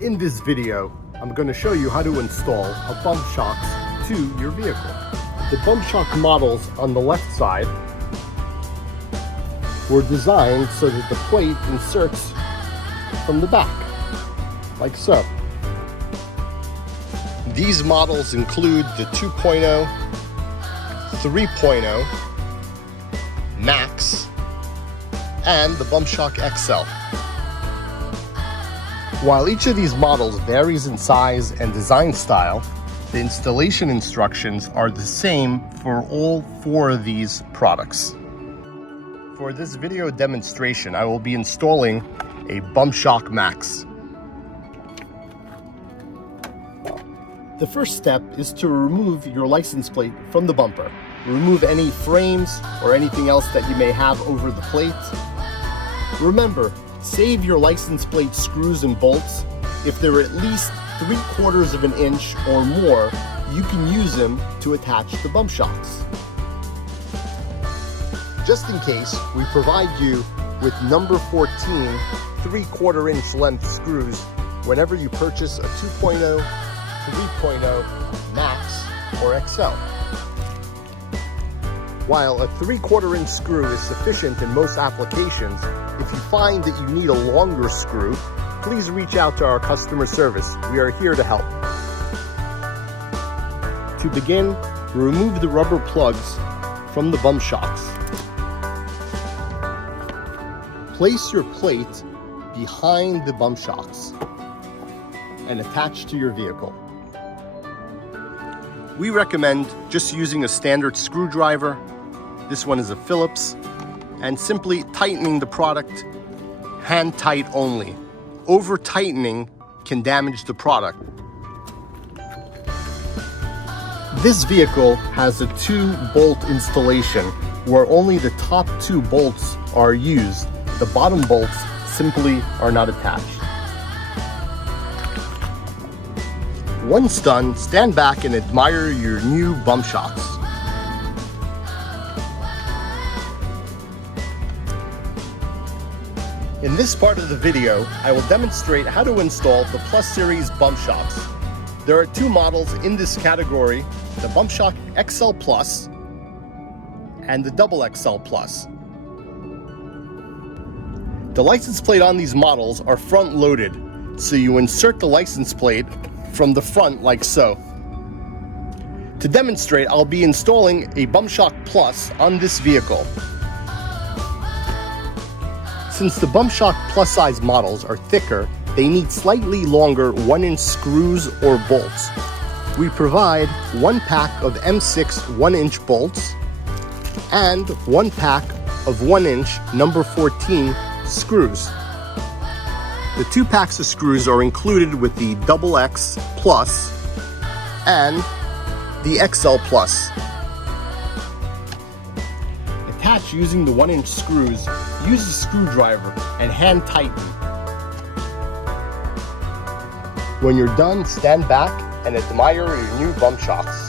In this video, I'm going to show you how to install a BumpShox to your vehicle. The BumpShox models on the left side were designed so that the plate inserts from the back, like so. These models include the 2.0, 3.0, Max, and the BumpShox XL. While each of these models varies in size and design style, the installation instructions are the same for all four of these products. For this video demonstration, I will be installing a BumpShox Max. The first step is to remove your license plate from the bumper. Remove any frames or anything else that you may have over the plate. Remember, save your license plate screws and bolts. If they're at least 3/4 of an inch or more, you can use them to attach the BumpShox. Just in case, we provide you with number 14 3/4 inch length screws whenever you purchase a 2.0, 3.0, Max, or XL. While a 3/4 inch screw is sufficient in most applications, if you find that you need a longer screw, please reach out to our customer service. We are here to help. To begin, remove the rubber plugs from the BumpShox. Place your plate behind the BumpShox and attach to your vehicle. We recommend just using a standard screwdriver. This one is a Phillips, and simply tightening the product hand tight only. Over tightening can damage the product. This vehicle has a 2-bolt installation where only the top 2 bolts are used. The bottom bolts simply are not attached. Once done, stand back and admire your new BumpShox. In this part of the video, I will demonstrate how to install the Plus Series BumpShox. There are 2 models in this category, the BumpShox XL Plus and the Double XL Plus. The license plate on these models are front-loaded, so you insert the license plate from the front like so. To demonstrate, I'll be installing a BumpShox Plus on this vehicle. Since the BumpShox Plus size models are thicker, they need slightly longer 1-inch screws or bolts. We provide 1 pack of M6 1-inch bolts and 1 pack of 1-inch number 14 screws. The 2 packs of screws are included with the Double X Plus and the XL Plus. Attach using the 1-inch screws. Use a screwdriver and hand tighten. When you're done, stand back and admire your new BumpShox.